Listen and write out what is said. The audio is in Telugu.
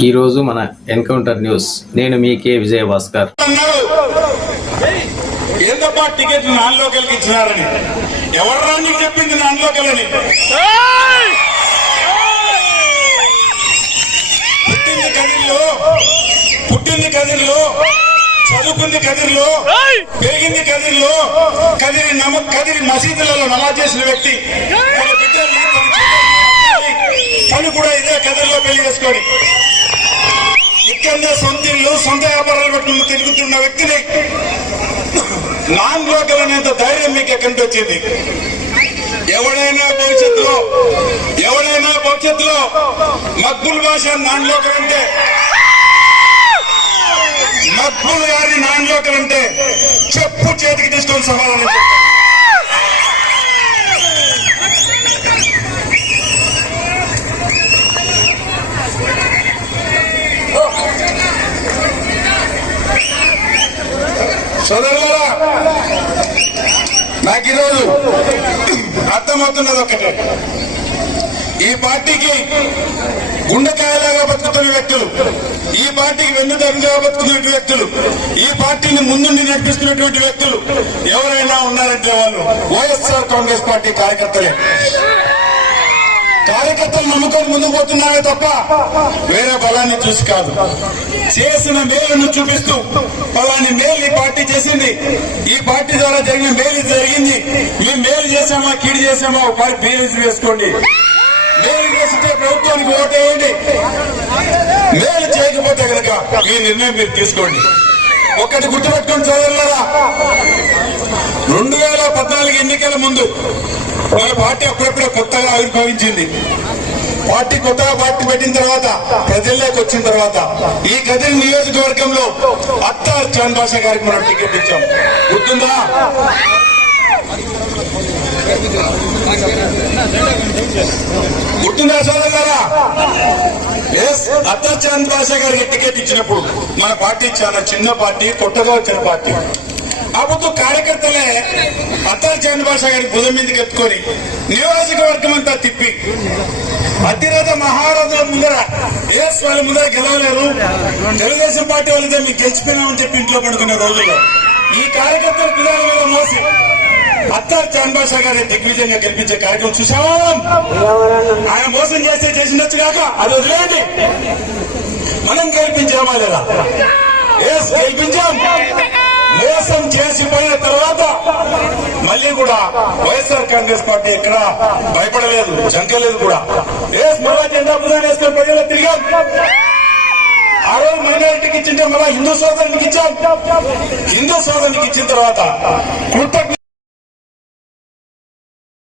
ఈరోజు మన ఎన్కౌంటర్ న్యూస్. నేను మీ కే విజయ భాస్కర్ అన్నారు ఏందబ్బా టికెట్ నాన్ లోకల్కి ఇచ్చినారని ఎవర్రా నీకు చెప్పింది నాన్ లోకల్ పుట్టింది కదిరిలో పుట్టింది కదిరిలో చదువుకుంది కదిరిలో పెరిగింది కదిరిలో కదిరి నమ కదిరి మసీదులలో నమాజ్ చేసిన వ్యక్తి తన తన తను కూడా ఇదే కథల్లో పెళ్ళి చేసుకోండి ఇక్కడనే సొంత ఇల్లు సొంత వ్యాపారాలు పెట్టుకుని తిరుగుతున్న వ్యక్తిని నాన్ లోకల్ అనేంత ధైర్యం మీకు ఎక్కడి నుంచి వచ్చింది? ఎవడైనా భవిష్యత్తులో ఎవడైనా భవిష్యత్తులో మక్బుల్ భాష నాన్ లోకల్ అంటే మక్బుల్ గారి నాన్ లోకల్ అంటే చెప్పు చేతికి తీసుకొని సమాధానం చెప్తాను. సోదరులారా నాకు ఈరోజు అర్థమవుతున్నది ఒకటి. ఈ పార్టీకి గుండెకాయలాగా బతుకుతున్న వ్యక్తులు ఈ పార్టీకి వెన్నుదరుగా బతుకుతున్న వ్యక్తులు ఈ పార్టీని ముందుండి నడిపిస్తున్నటువంటి వ్యక్తులు ఎవరైనా ఉన్నారంటే వాళ్ళు వైఎస్ఆర్ కాంగ్రెస్ పార్టీ కార్యకర్తలే. కార్యకర్తలు నమ్ముకొని ముందుకు పోతున్నారే తప్ప వేరే బలాన్ని చూసి కాదు. చేసిన మేలును చూపిస్తూ పలాని మేలు ఈ పార్టీ చేసింది. ఈ పార్టీ ద్వారా జరిగిన మేలు జరిగింది. మేము మేలు చేసామా కీడు చేసామా ఒకసారి బీఎల్సీ వేసుకోండి. మేలు చేస్తే ప్రభుత్వానికి ఓటేయండి. మేలు చేయకపోతే కనుక మీ నిర్ణయం మీరు తీసుకోండి. ఒక్కటి గుర్తుపెట్టుకుని చదవలేరా రెండు వేల పద్నాలుగు ఎన్నికల ముందు వాళ్ళ పార్టీ అప్పుడప్పుడే కొత్తగా ఆవిర్భవించింది. పార్టీ కొత్తగా పార్టీ పెట్టిన తర్వాత ప్రజల్లోకి వచ్చిన తర్వాత ఈ కదిరి నియోజకవర్గంలో అత్తా చాన్ భాష గారికి మనం టికెట్ ఇచ్చాం. గుర్తుందా? గుర్తుందా సోదరులారా? ఎస్ అత్తా చాంద్ గారికి టికెట్ ఇచ్చినప్పుడు మన పార్టీ చాలా చిన్న పార్టీ కొత్తగా వచ్చిన పార్టీ. అప్పుడు కార్యకర్తలే అత్తా చాంద్ గారి భుజం మీదకి ఎత్తుకొని నియోజకవర్గం అంతా తిప్పి అతిరథ మహారథుల ముందర ఎస్ వాళ్ళ ముందర గెలవలేరు. తెలుగుదేశం పార్టీ వాళ్ళతో మీకు గెలిచిపోయినామని చెప్పి ఇంట్లో పడుకునే రోజుల్లో. ఈ కార్యకర్తల పిల్లల మీద మోసి అత్తా చాంద్ భాష గారి దిగ్విజయంగా గెలిపించే కార్యక్రమం చూసావా? ఆయన మోసం చేస్తే చేసిండొచ్చు కాక అది వదిలేయండి. మనం గెలిపించామా లేదా? గెలిపించాం. మోసం చేసిపోయిన తర్వాత మళ్ళీ కూడా వైఎస్ఆర్ కాంగ్రెస్ పార్టీ ఎక్కడ భయపడలేదు జంకలేదు కూడా. ఎస్ మళ్ళా జెండా బుధాన్ని వేసుకొని ప్రజలు తిరిగాం. ఆ రోజు మైనారిటీకి ఇచ్చింటే మళ్ళా హిందూ సోదరునికి ఇచ్చాం. హిందూ సోదరునికి ఇచ్చిన తర్వాత